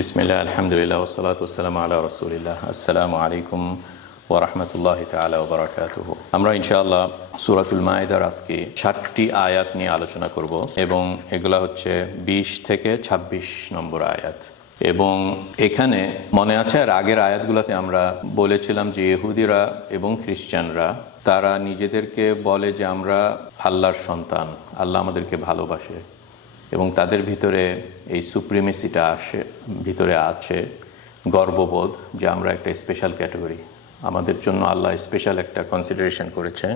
বিসমিল্লাহ আলহামদুলিল্লাহ ওসালাত ওসালাম আল্লাহ রসুলিল্লাহ আসসালামু আলাইকুম ওরহমতুল্লাহ তালা ওবরাকাতুহ আমরা ইনশাআল্লাহ সুরাতুল মায়েদার আজকে ষাটটি আয়াত নিয়ে আলোচনা করব এবং এগুলা হচ্ছে বিশ থেকে ২৬ নম্বর আয়াত। এবং এখানে মনে আছে আর আগের আয়াতগুলোতে আমরা বলেছিলাম যে ইহুদিরা এবং খ্রিস্টানরা, তারা নিজেদেরকে বলে যে আমরা আল্লাহর সন্তান, আল্লাহ আমাদেরকে ভালোবাসে। এবং তাদের ভিতরে এই সুপ্রিমেসিটা আসে, ভিতরে আছে গর্ববোধ যে আমরা একটা স্পেশাল ক্যাটাগরি আমাদের জন্য আল্লাহ স্পেশাল একটা কনসিডারেশন করেছে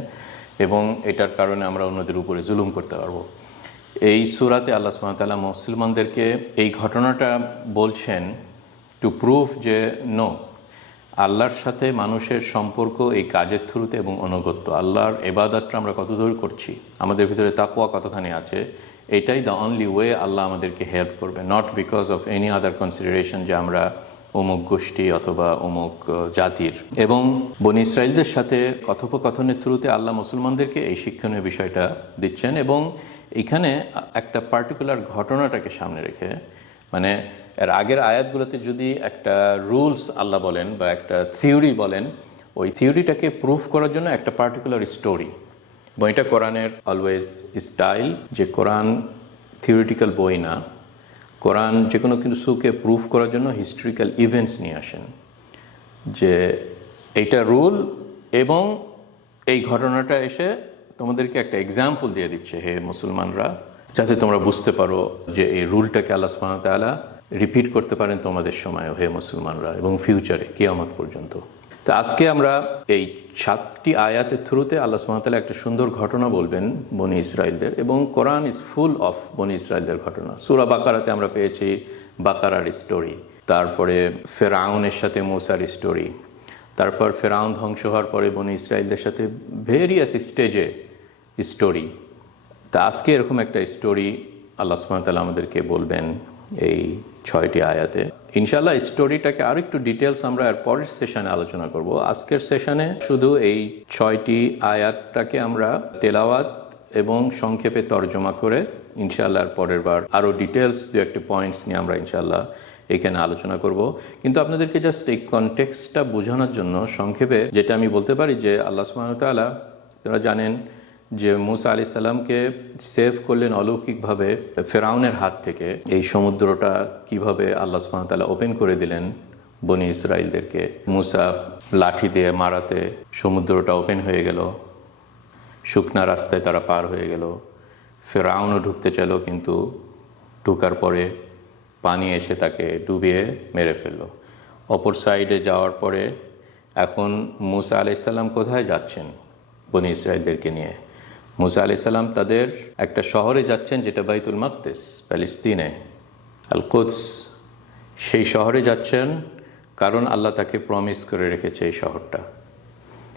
এবং এটার কারণে আমরা অন্যদের উপরে জুলুম করতে পারব। এই সুরাতে আল্লাহ সুমতাল্লাহ মুসলমানদেরকে এই ঘটনাটা বলছেন টু প্রুফ যে নো আল্লাহর সাথে মানুষের সম্পর্ক এই কাজের থ্রুতে এবং অনুগত্য আল্লাহর এবাদতটা আমরা কতদূর করছি? আমাদের ভিতরে তাকুয়া কতখানি আছে? এটাই দ্য অনলি ওয়ে আল্লাহ আমাদেরকে হেল্প করবে not because of any other consideration যে আমরা অমুক গোষ্ঠী অথবা অমুক জাতির। এবং বনি ইসরায়েলদের সাথে কথোপকথনের থ্রুতে আল্লাহ মুসলমানদেরকে এই শিক্ষণীয় বিষয়টা দিচ্ছেন এবং এখানে একটা পার্টিকুলার ঘটনাটাকে সামনে রেখে মানে এর আগের আয়াতগুলোতে যদি একটা রুলস আল্লাহ বলেন বা একটা থিওরি বলেন, ওই থিওরিটাকে প্রুফ করার জন্য একটা পার্টিকুলার স্টোরি এবং এটা কোরআনের অলওয়েজ স্টাইল যে কোরআন থিওরিটিক্যাল বই না, কোরআন যে কোনো কিছুকে প্রুফ করার জন্য হিস্ট্রিক্যাল ইভেন্টস নিয়ে আসেন, যে এইটা রুল এবং এই ঘটনাটা এসে তোমাদেরকে একটা এক্সাম্পল দিয়ে দিচ্ছে হে মুসলমানরা, যাতে তোমরা বুঝতে পারো যে এই রুলটাকে আল্লাহ ওয়া রিপিট করতে পারেন তোমাদের সময় হে মুসলমানরা এবং ফিউচারে কিয়ামত পর্যন্ত। তো আজকে আমরা এই সাতটি আয়াতের থ্রুতে আল্লাহ সুবহানাহু একটা সুন্দর ঘটনা বলবেন বনি ইসরায়েলদের এবং কোরআন ইজ ফুল অফ বনি ইসরায়েলদের ঘটনা। সুরা বাকারাতে আমরা পেয়েছি বাকারার স্টোরি তারপরে ফেরাউনের সাথে মুসার স্টোরি তারপর ফেরাউন ধ্বংস হওয়ার পরে বনি ইসরায়েলদের সাথে ভেরিয়াস স্টেজে স্টোরি তা আজকে এরকম একটা স্টোরি আল্লাহ সুবহানাহু আমাদেরকে বলবেন। এই ছয়টি আয়াতে। ইনশাল্লাহ স্টোরিটাকে আরও একটু ডিটেলস আমরা এর পরের সেশনে আলোচনা করব। আজকের সেশনে শুধু এই ছয়টি আয়াতটাকে আমরা তেলাওয়াত এবং সংক্ষেপে তর্জমা করে ইনশাল্লাহ পরের বার আরও ডিটেলস দু একটি পয়েন্টস নিয়ে আমরা ইনশাল্লাহ এখানে আলোচনা করব। কিন্তু আপনাদেরকে জাস্ট এই কনটেক্সটটা বোঝানোর জন্য সংক্ষেপে যেটা আমি বলতে পারি যে আল্লাহ সুবহানাহু তাআলা আপনারা জানেন যে মুসা আলি সাল্লামকে সেভ করলেন অলৌকিকভাবে ফেরাউনের হাত থেকে, এই সমুদ্রটা কীভাবে আল্লাহ তাআলা ওপেন করে দিলেন বনি ইসরায়েলদেরকে মুসা লাঠি দিয়ে মারাতে সমুদ্রটা ওপেন হয়ে গেল, শুকনা রাস্তায় তারা পার হয়ে গেল। ফেরাউনও ঢুকতে চাইল, কিন্তু ঢুকার পরে পানি এসে তাকে ডুবিয়ে মেরে ফেলল। অপর সাইডে যাওয়ার পরে এখন মুসা আলাইসাল্লাম কোথায় যাচ্ছেন বনি ইসরায়েলদেরকে নিয়ে? মুসা আলাইসাল্লাম তাদের একটা শহরে যাচ্ছেন, যেটা বাইতুল মাকদেস, প্যালেস্তিনে। আল কুদস সেই শহরে যাচ্ছেন কারণ আল্লাহ তাকে প্রমিস করে রেখেছে এই শহরটা।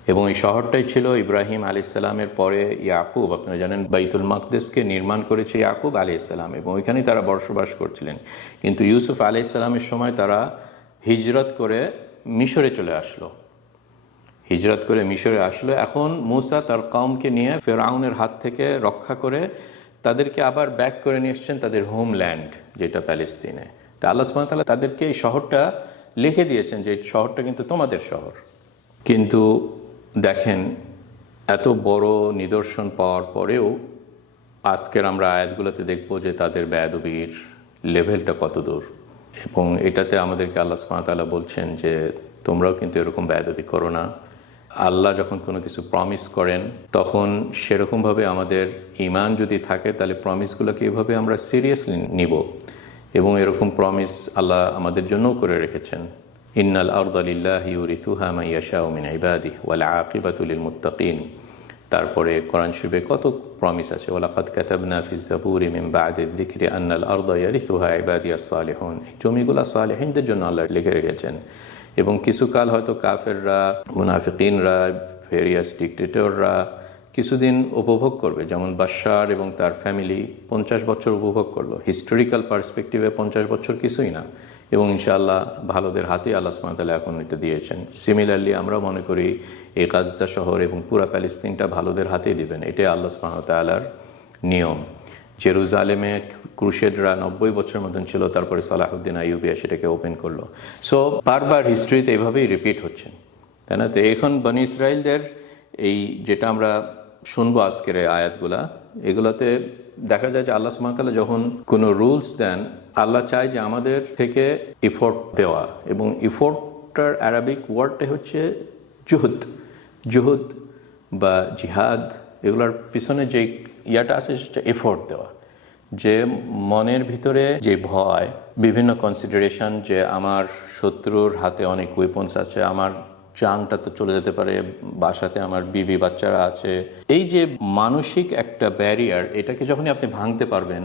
এবং এই শহরটাই ছিল ইব্রাহিম আলি ইসলামের পরে ইয়াকুব। আপনারা জানেন, বাইতুল মাকদেসকে নির্মাণ করেছে ইয়াকুব আলি ইসলাম এবং ওইখানেই তারা বসবাস করছিলেন। কিন্তু ইউসুফ আলি ইসলামের সময় তারা হিজরত করে মিশরে চলে আসলো। হিজরত করে মিশরে আসলো। এখন মুসা তার কমকে নিয়ে ফেরাউনের হাত থেকে রক্ষা করে তাদেরকে আবার ব্যাক করে নিয়ে এসছেন তাদের হোমল্যান্ড যেটা প্যালেস্তিনে। তা আল্লাহ ওয়া তাদেরকে এই শহরটা লিখে দিয়েছেন যে শহরটা কিন্তু তোমাদের শহর। কিন্তু দেখেন, এত বড় নিদর্শন পাওয়ার পরেও আজকের আমরা আয়াতগুলোতে দেখব যে তাদের বেয়াদবির লেভেলটা কত দূর। এবং এটাতে আমাদেরকে আল্লাহ তাআলা বলছেন যে, তোমরাও কিন্তু এরকম বেয়াদবি করো না। আল্লাহ যখন কোনো কিছু প্রমিস করেন, তখন সেরকমভাবে আমাদের ইমান যদি থাকে, তাহলে প্রমিসগুলোকে এভাবে আমরা সিরিয়াসলি নিব। এবং এরকম প্রমিস আল্লাহ আমাদের জন্যও করে রেখেছেন। ইন্নাল আউদালিল্লাহ ইউরিথুহা মাইয়াশা মিন ইবাদি ওয়াল আকিবাতুলিল মুত্তাকিন। তারপরে কোরআন শরীফে কত প্রমিস আছে? ওলাকাত কাতাবনা ফি জাবুরি মিন বাদি যিকরি আন্নাল আরদা ইয়ারিথুহা ইবাদিয়াস সালিহুন। এই জমিগুলা সালেহিনদের জন্য আল্লাহ লিখে রেখেছেন। এবং কিছুকাল হয়তো কাফেররা, মুনাফিকিনরা ভেরিয়াস ডিক্টেটররা কিছুদিন উপভোগ করবে। যেমন বাশার এবং তার ফ্যামিলি পঞ্চাশ বছর উপভোগ করল। হিস্টোরিক্যাল পার্সপেক্টিভে পঞ্চাশ বছর কিছুই না। এবং ইনশাআল্লাহ ভালোদের হাতে আল্লাহ সুমাতালা এখন এটা দিয়েছেন। সিমিলারলি আমরা মনে করি এই গাজা শহর এবং পুরা প্যালেস্তিনটা ভালোদের হাতেই দিবেন। এটাই আল্লাহ সুমাতালার নিয়ম। জেরুজালেমে ক্রুশেডরা নব্বই বছরের মতন ছিল, তারপরে সালাহুদ্দিন আইয়ুবিয়া সেটাকে ওপেন করল। সো বারবার হিস্ট্রিতে এইভাবেই রিপিট হচ্ছে, তাই না? তো এখন বনি ইসরায়েলদের এই যেটা আমরা শুনব আজকের আয়াতগুলা, এগুলোতে দেখা যায় যে আল্লাহ সুমাতাল্লাহ যখন কোনো রুলস দেন, আল্লাহ চায় যে আমাদের থেকে ইফোর্ট দেওয়া। এবং ইফোর্টটার অ্যারাবিক ওয়ার্ডটা হচ্ছে জুহুদ। জুহুদ বা জিহাদ, এগুলোর পিছনে যে ইয়াটা আছে সেটা এফোর্ট দেওয়া। যে মনের ভিতরে যে ভয়, বিভিন্ন কনসিডারেশন যে আমার শত্রুর হাতে অনেক ওয়েপন্স আছে, আমার জানটা তো চলে যেতে পারে, বাসাতে আমার বিবি বাচ্চারা আছে। এই যে মানসিক একটা ব্যারিয়ার এটাকে যখনই আপনি ভাঙতে পারবেন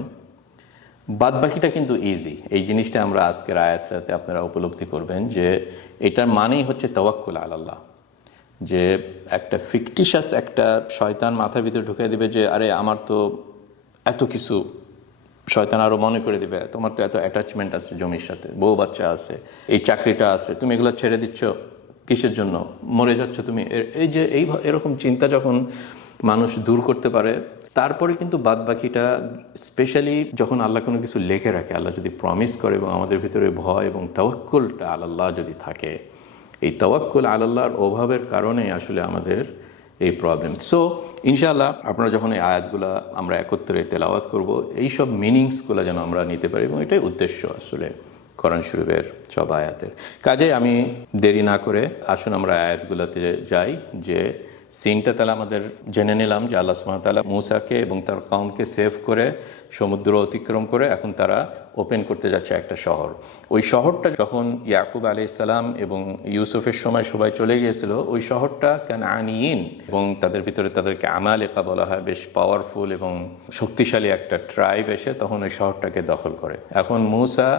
বাদ বাকিটা কিন্তু ইজি এই জিনিসটা আমরা আজকের আয়াতটাতে আপনারা উপলব্ধি করবেন যে এটার মানেই হচ্ছে তওয়াক্কুল আল্লাহ যে একটা ফিকটিশাস একটা শয়তান মাথার ভিতরে ঢুকিয়ে দিবে যে, আরে, আমার তো এত কিছু শয়তান আরও মনে করে দিবে। তোমার তো এত অ্যাটাচমেন্ট আছে জমির সাথে, বউ বাচ্চা আছে, এই চাকরিটা আছে, তুমি এগুলো ছেড়ে দিচ্ছ, কিসের জন্য? মরে যাচ্ছ তুমি। এই যে এই এরকম চিন্তা যখন মানুষ দূর করতে পারে, তারপরে কিন্তু বাদ বাকিটা স্পেশালি যখন আল্লাহ কোনো কিছু লেখে রাখে, আল্লাহ যদি প্রমিস করে এবং আমাদের ভিতরে ভয় এবং তাওয়াক্কুলটা আল্লাহ যদি থাকে এই তাওয়াক্কুল আল্লাহর অভাবের কারণে আসলে আমাদের এই প্রবলেম সো ইনশাআল্লাহ আপনারা যখন এই আয়াতগুলো আমরা একত্রে তেলাওয়াত করব এই সব মিনিংসগুলো যেন আমরা নিতে পারি এবং এটাই উদ্দেশ্য আসলে কোরআন শরীফের সব আয়াতের। কাজে আমি দেরি না করে আসুন আমরা আয়াতগুলোতে যাই, যে সিনটা তাহলে আমাদের জেনে নিলাম যে আল্লাহ সুমাতালা মুসাকে এবং তার কমকে সেভ করে, সমুদ্র অতিক্রম করে, এখন তারা ওপেন করতে যাচ্ছে একটা শহর। ওই শহরটা যখন ইয়াকুব আলি ইসালাম এবং ইউসুফের সময় সবাই চলে গিয়েছিল, ওই শহরটা কেন আনিইন এবং তাদের ভিতরে তাদেরকে আমালেকা বলা হয়, বেশ পাওয়ারফুল এবং শক্তিশালী একটা ট্রাইব এসে তখন ওই শহরটাকে দখল করে। এখন মুসা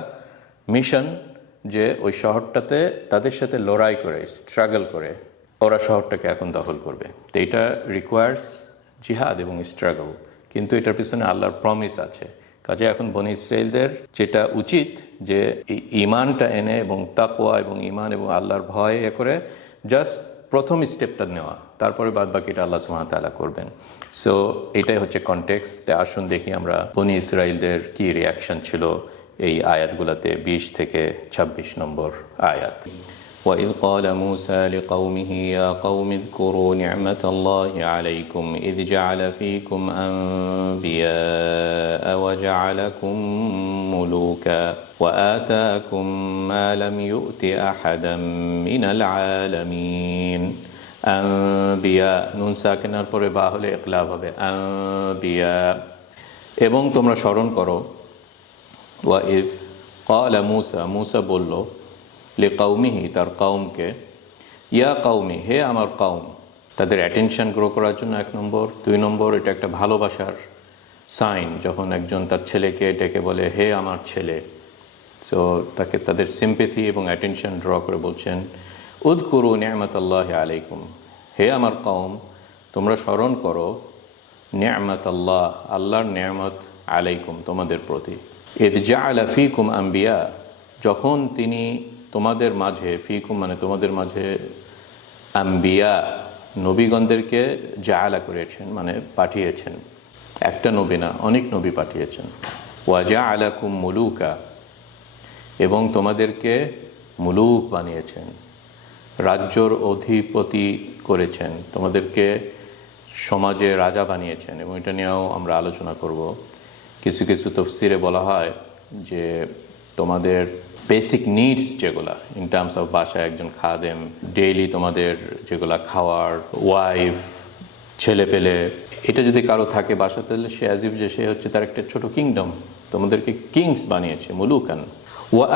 মিশন যে ওই শহরটাতে তাদের সাথে লড়াই করে স্ট্রাগল করে, ওরা শহরটাকে এখন দখল করবে। তো এটা রিকোয়ার্স জিহাদ এবং স্ট্রাগল কিন্তু এটার পিছনে আল্লাহর প্রমিস আছে। কাজে এখন বনি ইসরায়েলদের যেটা উচিত যে ইমানটা এনে এবং তাকোয়া এবং ইমান এবং আল্লাহর ভয় এ করে জাস্ট প্রথম স্টেপটা নেওয়া, তারপরে বাদ বাকিটা আল্লাহ সুমাতালা করবেন। সো এটাই হচ্ছে কনটেক্স আসুন দেখি আমরা বনি ইসরায়েলদের কি রিয়াকশন ছিল এই আয়াতগুলোতে, বিশ থেকে ২৬ নম্বর আয়াত। وإذ قال موسى لقومه يا قوم اذكروا نعمة الله عليكم إذ جعل فيكم أنبياء وجعلكم ملوكا وآتاكم ما لم يؤت أحدا من العالمين أنبياء নুন সাকিনার পরে বা হলে ইকলাব হবে আম্বিয়া এবং তোমরা স্মরণ করো ওয়াইদ কালা মুসা মুসা বলল লে কাউমিহি তার কাউমকে। ইয়া কাউমি, হে আমার কাউম। তাদের অ্যাটেনশন গ্রো করার জন্য এক নম্বর। দুই নম্বর, এটা একটা ভালোবাসার সাইন যখন একজন তার ছেলেকে ডেকে বলে, হে আমার ছেলে। সো তাকে তাদের সিম্পেথি এবং অ্যাটেনশন ড্র করে বলছেন উদ করু নিয়ামত আল্লাহ আলাইকুম। হে আমার কওম তোমরা স্মরণ করো নিয়ামত আল্লাহ আল্লাহর নিয়ামত আলাইকুম তোমাদের প্রতি। এদ জা আলা ফিকুম আম্বিয়া, যখন তিনি তোমাদের মাঝে, ফিকুম মানে তোমাদের মাঝে আম্বিয়া নবীগণদেরকে জায়ালা করেছেন মানে পাঠিয়েছেন। একটা নবী না, অনেক নবী পাঠিয়েছেন। ওয়াজা আলাকুম মুলুকা, এবং তোমাদেরকে মুলুক বানিয়েছেন, রাজ্যর অধিপতি করেছেন, তোমাদেরকে সমাজে রাজা বানিয়েছেন, এবং এটা নিয়েও আমরা আলোচনা করব। কিছু কিছু তফসিরে বলা হয় যে তোমাদের বেসিক নিডস যেগুলা ইন টার্মস অফ বাসায় একজন খাদেম ডেইলি তোমাদের যেগুলা খাওয়ার ওয়াইফ ছেলে পেলে এটা যদি কারও থাকে বাসাতে তাহলে সে অ্যাজিভ যে সে হচ্ছে তার একটা ছোট কিংডম তোমাদেরকে কিংস বানিয়েছে, মুলুকান। ওয়া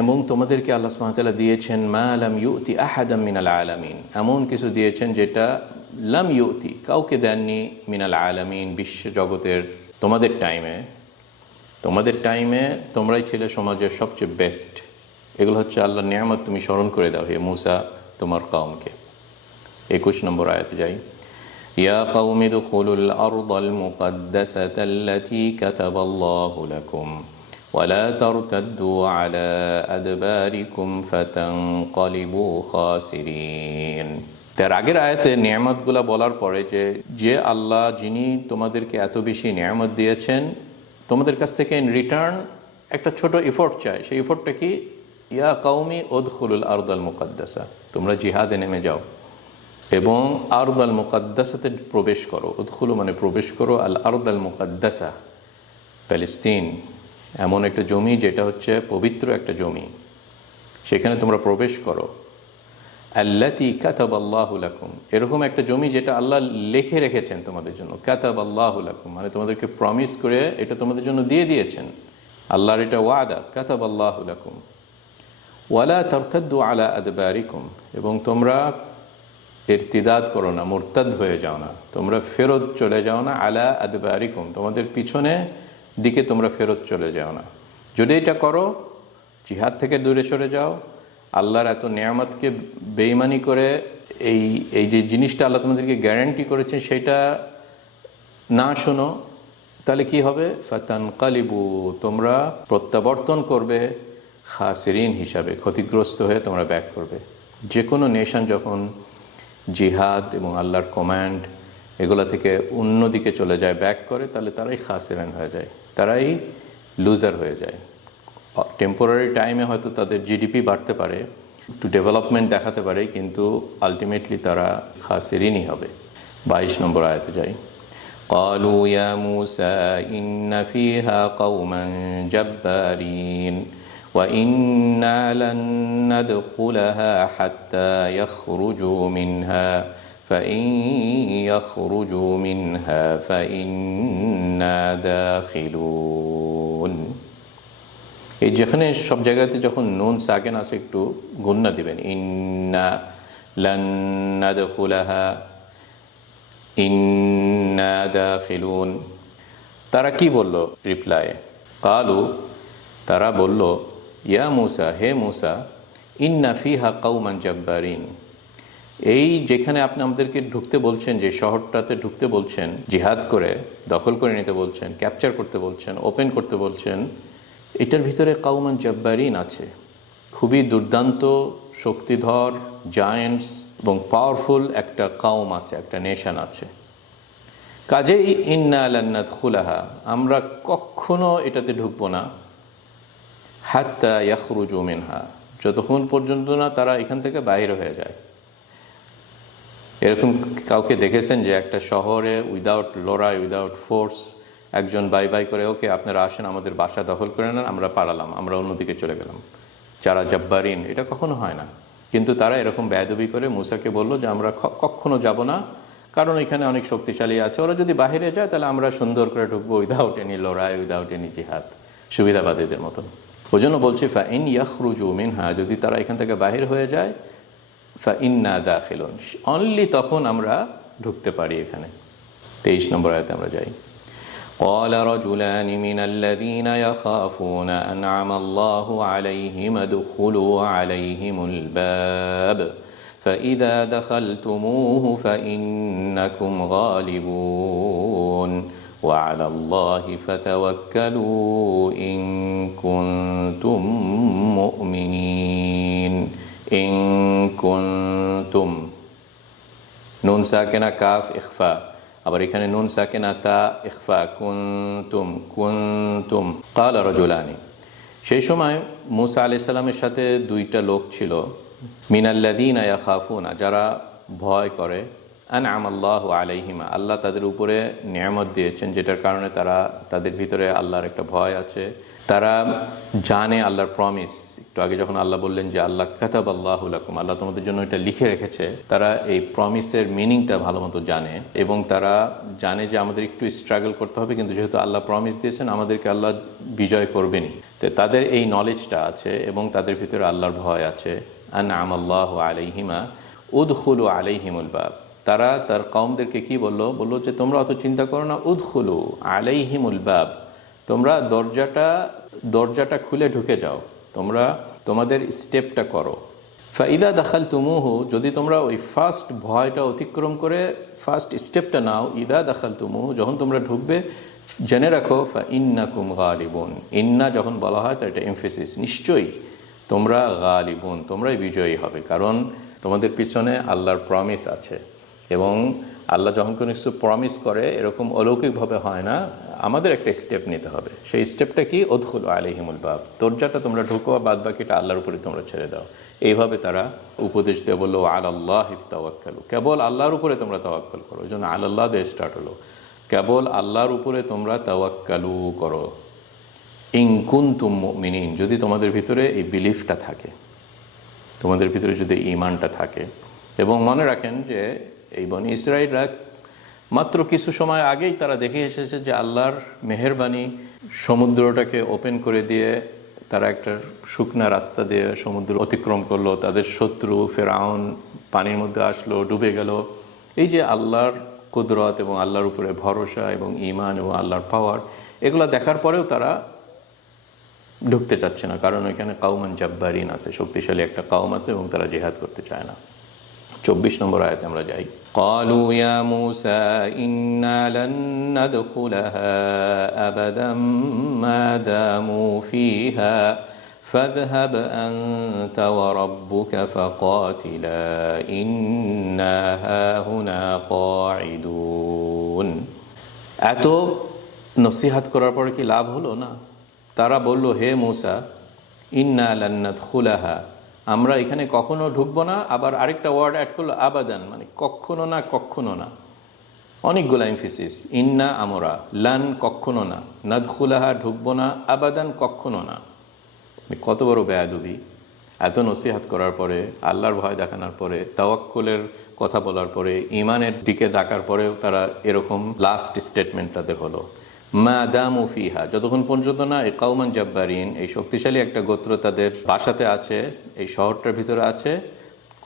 এবং তোমাদেরকে আল্লাহ সুবহানাহু দিয়েছেন, মা লাম ইউতি আহাদাম মিনাল আলামিন। এমন কিছু দিয়েছেন যেটা লাম ইউতি, কাউকে দেননি মিনাল আলামিন, বিশ্ব জগতের তোমাদের টাইমে তোমাদের টাইমে তোমরাই ছিলে সমাজের সবচেয়ে বেস্ট এগুলো হচ্ছে আল্লাহর নিয়ামত তুমি স্মরণ করে দাও হে মুসা তোমার কওমকে একুশ নম্বর আয়াতে যাই يا قوم ادخلوا الأرض المقدسة التي كتب الله لكم ولا ترتدوا على أدباركم فتنقلبوا خاسرين তার আগের আয়াতে নিয়ামতগুলা বলার পরে যে যে আল্লাহ যিনি তোমাদেরকে এত বেশি নিয়ামত দিয়েছেন তোমাদের কাছ থেকে ইন রিটার্ন একটা ছোট এফোর্ট চায় সেই এফোর্টটা কি? ইয়া কাউমি ওদখুলুল আরদাল মুকাদ্দাসা, তোমরা জিহাদে নেমে যাও এবং আরদাল মুকাদ্দাসাতে প্রবেশ করো। উদখুলু মানে প্রবেশ করো। আল আরদাল মুকাদ্দাসা, প্যালেস্তিন, এমন একটা জমি যেটা হচ্ছে পবিত্র একটা জমি। সেখানে তোমরা প্রবেশ করো। আল্লাতি কাতাব আল্লাহুলাকুম এরকম একটা জমি যেটা আল্লাহ লিখে রেখেছেন তোমাদের জন্য। কাতাব আল্লাহুলাকুম মানে তোমাদেরকে প্রমিস করে এটা তোমাদের জন্য দিয়ে দিয়েছেন। আল্লাহর এটা ওয়াদা কাতাব আল্লাহুলাকুম ওয়ালা তরতাদ্দু আলা আদবারিকুম, এবং তোমরা ইরতিদাদ করো না, মোরতাদ হয়ে যাও না। তোমরা ফেরত চলে যাও না, আলা আদবারিকুম। তোমাদের পিছনে দিকে তোমরা ফেরত চলে যাও না। যদি এটা করো, জিহাদ থেকে দূরে সরে যাও আল্লাহর এত নিয়ামতকে বেইমানি করে এই এই যে জিনিসটা আল্লাহ তোমাদেরকে গ্যারান্টি করেছেন সেটা না শোনো, তাহলে কি হবে? ফাতান কালিবু তোমরা প্রত্যাবর্তন করবে, খাসেরিন হিসাবে, ক্ষতিগ্রস্ত হয়ে তোমরা ব্যাক করবে। যে কোনো নেশন যখন জিহাদ এবং আল্লাহর কমান্ড এগুলা থেকে অন্যদিকে চলে যায় ব্যাক করে, তাহলে তারাই খাসেরেন হয়ে যায়, তারাই লুজার হয়ে যায়। টেম্পোরারি টাইমে হয়তো তাদের জিডিপি বাড়তে পারে একটু ডেভেলপমেন্ট দেখাতে পারে কিন্তু আলটিমেটলি তারা খাসেরিনই হবে বাইশ নম্বর আয়তে যাই قالوا يا موسى إن فيها قوما جبارين وإنا لن ندخلها حتى يخرجوا منها فإن يخرجوا منها فإنا داخلون এই যেখানে সব জায়গাতে যখন নুন সাকেন আছে, একটু গুন্না দিবেন। ইন্না লান্নাদখুলাহা ইন্না দাখিলুন। তারা কি বলল? রিপ্লাই কালু। তারা বলল, ইয়া মুসা, হে মুসা, ইন্না ফিহা কাউমান জব্বারিন। এই যেখানে আপনি আমাদেরকে ঢুকতে বলছেন, যে শহরটাতে ঢুকতে বলছেন, জিহাদ করে, দখল করে নিতে বলছেন, ক্যাপচার করতে বলছেন, ওপেন করতে বলছেন এটার ভিতরে কাউমান জব্বারিন আছে। খুবই দুর্দান্ত, শক্তিধর জায়েন্টস এবং পাওয়ারফুল একটা কাউম আছে, একটা নেশন আছে। কাজেই ইন্না আলান্নাত খুলাহা আমরা কখনো এটাতে ঢুকবো না। হাত্তা ইয়াখরুজু মিনহা, যতক্ষণ পর্যন্ত না তারা এখান থেকে বাইরে হয়ে যায়। এরকম কাউকে দেখেছেন যে একটা শহরে উইদাউট লড়াই উইদাউট ফোর্স একজন বাই বাই করে, ওকে, আপনারা আসেন, আমাদের বাসা দখল করে নেন, আমরা পালালাম, আমরা অন্যদিকে চলে গেলাম। যারা জব্বারিন, এটা কখনো হয় না। কিন্তু তারা এরকম ব্যয়দবি করে মুসাকে বলল যে, আমরা কখনো যাব না, কারণ এখানে অনেক শক্তিশালী আছে। ওরা যদি বাইরে যায়, তাহলে আমরা সুন্দর করে ঢুকবো উইদাউট এনি লড়াই উইদাউট এনি জিহাদ, সুবিধাবাদীদের মতন। ওই জন্য বলছি ফা ইন ইয়াখরুজু মিনহা যদি তারা এখান থেকে বাহির হয়ে যায় ফা ইন্না দাখিলুন অনলি তখন আমরা ঢুকতে পারি এখানে। তেইশ নম্বর আয়তে আমরা যাই। قال رجلان من الذين يخافون أنعم الله عليهم ادخلوا عليهم الباب فإذا دخلتموه فإنكم غالبون. وعلى الله فتوكلوا إن كنتم مؤمنين. إن كنتم. نون ساكنة كاف إخفاء. আবার এখানে নুন সাকেনাতা ইখফা, কুনতুম কুনতুম কাল রজুলানি। সেই সময় মুসা আলি সাল্লামের সাথে দুইটা লোক ছিল মিনাল্লাদিন আয়া খাফুনা যারা ভয় করে। আন আমাল্লাহ আলাইহিমা। আল্লাহ তাদের উপরে নিয়ামত দিয়েছেন, যেটার কারণে তারা তাদের ভিতরে আল্লাহর একটা ভয় আছে। তারা জানে আল্লাহর প্রমিস একটু আগে যখন আল্লাহ বললেন যে, আল্লাহ কাতাব আল্লাহ হুলাকুম আল্লাহ তোমাদের জন্য এটা লিখে রেখেছে। তারা এই প্রমিসের মিনিংটা ভালো মতো জানে এবং তারা জানে যে আমাদের একটু স্ট্রাগল করতে হবে, কিন্তু যেহেতু আল্লাহ প্রমিস দিয়েছেন, আমাদেরকে আল্লাহ বিজয় করবেনই। তো তাদের এই নলেজটা আছে এবং তাদের ভিতরে আল্লাহর ভয় আছে। আন আমাল্লাহ আলাইহিমা। উদখুলু আলাইহিমুল বাব। তারা তার কমদেরকে কি বলল? বলল যে, তোমরা অত চিন্তা করো না, উদখুলু আলাইহিমুল বাব। তোমরা দরজাটা দরজাটা খুলে ঢুকে যাও। তোমরা, তোমাদের স্টেপটা করো। ফাইদা দাখাল তুমুহু যদি তোমরা ওই ফার্স্ট ভয়টা অতিক্রম করে ফার্স্ট স্টেপটা নাও, ইদা দাখাল তুমুহু যখন তোমরা ঢুকবে, জেনে রাখো ফা ইন্না কুম গালিবুন। ইন্না যখন বলা হয় তা এটা এমফেসিস নিশ্চয়ই তোমরা গালিবুন, তোমরাই বিজয়ী হবে, কারণ তোমাদের পিছনে আল্লাহর প্রমিস আছে। এবং আল্লাহ যখন কোনো কিছু প্রমিস করে, এরকম অলৌকিকভাবে হয় না, আমাদের একটা স্টেপ নিতে হবে। সেই স্টেপটা কি? অদখুল আলিহিমুল বাব। দরজাটা তোমরা ঢুকো বাদ বাকিটা আল্লাহর উপরে তোমরা ছেড়ে দাও। এইভাবে তারা উপদেশ দিয়ে বলল আল আল্লাহ ইফতাওয়াক্কালু। কেবল আল্লাহর উপরে তোমরা তাওয়াক্কাল করো। ওই জন্য আল আল্লাহ দিয়ে স্টার্ট হলো। কেবল আল্লাহর উপরে তোমরা তাওয়াক্কালু করো। ইনকুন তুম যদি তোমাদের ভিতরে এই বিলিফটা থাকে, তোমাদের ভিতরে যদি ইমানটা থাকে। এবং মনে রাখেন যে এই বনি ইসরায়েলরা মাত্র কিছু সময় আগেই তারা দেখে এসেছে যে আল্লাহর মেহেরবানি সমুদ্রটাকে ওপেন করে দিয়ে তারা একটা শুকনা রাস্তা দিয়ে সমুদ্র অতিক্রম করল, তাদের শত্রু ফেরাউন পানির মধ্যে আসলো, ডুবে গেল। এই যে আল্লাহর কুদরত এবং আল্লাহর উপরে ভরসা এবং ইমান এবং আল্লাহর পাওয়ার এগুলো দেখার পরেও তারা ঢুকতে চাচ্ছে না, কারণ ওইখানে কাউমান জাব্বারিন আছে, শক্তিশালী একটা কাউম আছে এবং তারা জেহাদ করতে চায় না। চব্বিশ নম্বর আয়াতে আমরা যাই قالوا يا موسى إنا لن ندخلها أبدا ما داموا فيها فاذهب أنت وربك فقاتلا إنا هاهنا قاعدون এত নসিহাত করার পরে কি লাভ হলো না তারা বলল হে মুসা ইন্না লান্নাত খুলাহা আমরা এখানে কখনো ঢুকবো না, আবার আরেকটা ওয়ার্ড অ্যাড করল আবাদান মানে কখনো না কখনো না। অনেকগুলো এমফিসিস ইন্না আমরা, লান কখনো না, নাদখুলাহা ঢুকবো না, আবাদান কখনো না। কত বড় বেয়াদুবি। এত নসিহাত করার পরে, আল্লাহর ভয় দেখানোর পরে, তাওয়াক্কুলের কথা বলার পরে ইমানের দিকে ডাকার পরেও তারা এরকম লাস্ট স্টেটমেন্ট তাদের হলো মা দামু ফিহা, যতক্ষণ পর্যন্ত না এই কাউমান জাব্বারিন, এই শক্তিশালী একটা গোত্র তাদের বাসাতে আছে, এই শহরটার ভিতরে আছে,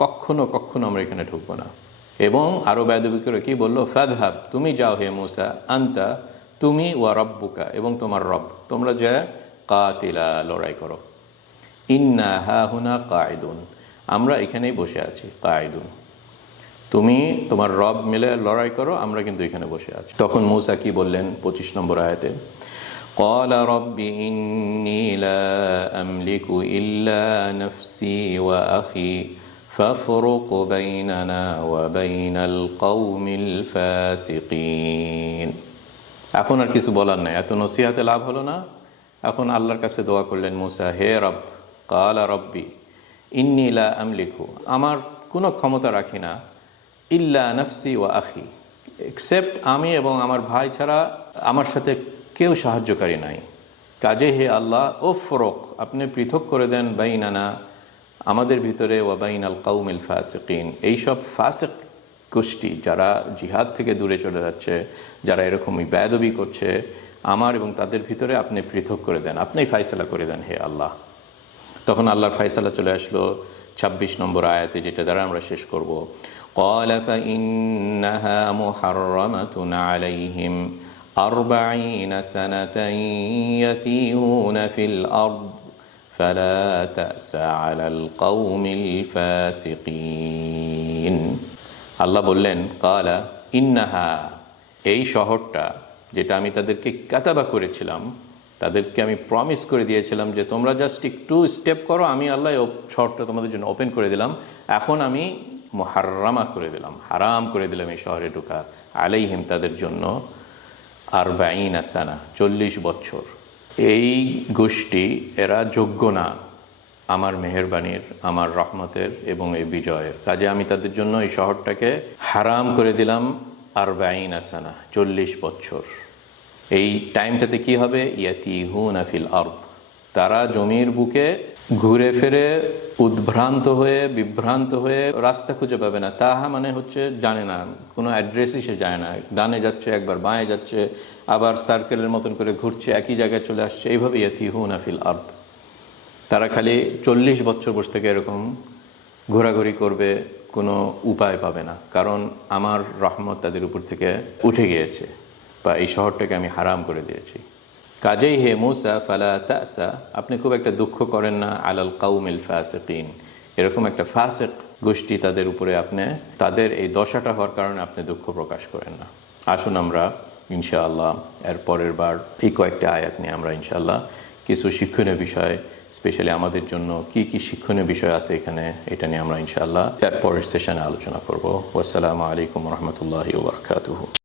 কখনো কখনো আমরা এখানে ঢুকবো না। এবং আরও বেদবি করে কি বলল? ফাদহাব তুমি যাও হে মুসা, আন্তা, তুমি ওয়া রব্বুকা, এবং তোমার রব, তোমরা যে কাতিলা, লড়াই করো। ইন্না হা হুনা কায়দুন আমরা এখানেই বসে আছি কায়দুন তুমি তোমার রব মিলে লড়াই করো আমরা কিন্তু এখানে বসে আছি তখন মূসা কি বললেন পঁচিশ নম্বর আয়াতে قال رب إني لا أملك إلا نفسي وأخي فافرق بيننا وبين القوم الفاسقين এখন আর কিছু বলার নাই এত নসিহাতে লাভ হলো না এখন আল্লাহর কাছে দোয়া করলেন মুসা হে রব কালা রব্বি ইন্নি লা আমলিকু আমার কোনো ক্ষমতা রাখি না ইল্লা নফসি ও আখি। এক্সেপ্ট আমি এবং আমার ভাই ছাড়া আমার সাথে কেউ সাহায্যকারী নাই। কাজে হে আল্লাহ, ও ফরক, আপনি পৃথক করে দেন বাইনানা, আমাদের ভিতরে ওয়াবাইন আল কাউমিল ফাসিকিন। এইসব ফাসেক গোষ্ঠী যারা জিহাদ থেকে দূরে চলে যাচ্ছে, যারা এরকমই ব্যদবি করছে, আমার এবং তাদের ভিতরে আপনি পৃথক করে দেন। আপনি ফাইসলা করে দেন হে আল্লাহ। তখন আল্লাহর ফাইসালা চলে আসলো। ২৬ নম্বর আয়াতে যেটা দ্বারা আমরা শেষ করব قال فإنها محرمة عليهم أربعين سنة يتيهون في الأرض فلا تأس على القوم الفاسقين আল্লাহ বললেন কালা ইন্নাহা এই শহরটা যেটা আমি তাদেরকে কাতাবা করেছিলাম তাদেরকে আমি প্রমিস করে দিয়েছিলাম যে তোমরা জাস্ট একটু স্টেপ করো, আমি আল্লাহ শহরটা তোমাদের জন্য ওপেন করে দিলাম। এখন আমি মহারামা করে দিলাম, হারাম করে দিলাম এই শহরে ঢুকা আলাইহিম তাদের জন্য আর বাইন আসানা চল্লিশ বছর। এই গোষ্ঠী, এরা যোগ্য না আমার মেহেরবানির, আমার রহমতের এবং এই বিজয়ের। কাজে আমি তাদের জন্য এই শহরটাকে হারাম করে দিলাম আর বাইন আসানা চল্লিশ বছর। এই টাইমটাতে কি হবে? ইয়াতি হুন আফিল আর্দ। তারা জমির বুকে ঘুরে ফিরে উদ্ভ্রান্ত হয়ে, বিভ্রান্ত হয়ে রাস্তা খুঁজে পাবে না। তাহা মানে হচ্ছে জানে না। কোনো অ্যাড্রেসই সে যায় না। ডানে যাচ্ছে, একবার বাঁয়ে যাচ্ছে, আবার সার্কেলের মতন করে ঘুরছে, একই জায়গায় চলে আসছে। এইভাবে ইয়াতি হুন আফিল আর্দ। তারা খালি চল্লিশ বছর বসে থেকে এরকম ঘোরাঘুরি করবে, কোনো উপায় পাবে না। কারণ আমার রহমত তাদের উপর থেকে উঠে গিয়েছে। বা এই শহরটাকে আমি হারাম করে দিয়েছি। কাজেই হে মুসা, ফালা তাসা, আপনি খুব একটা দুঃখ করেন না, আলাল কাউমিল ফাসিকিন। এরকম একটা ফাসেক গোষ্ঠী তাদের উপরে আপনি, তাদের এই দশাটা হওয়ার কারণে আপনি দুঃখ প্রকাশ করেন না। আসুন আমরা, ইনশাআল্লাহ, এর পরের বার এই কয়েকটা আয়াত নিয়ে আমরা ইনশাআল্লাহ কিছু শিক্ষণীয় বিষয়, স্পেশালি আমাদের জন্য কি কি শিক্ষণীয় বিষয় আছে এখানে, এটা নিয়ে আমরা ইনশাআল্লাহ এর পরের সেশনে আলোচনা করব। ওয়াসসালামু আলাইকুম রহমতুল্লাহি ওবরাকাতুহু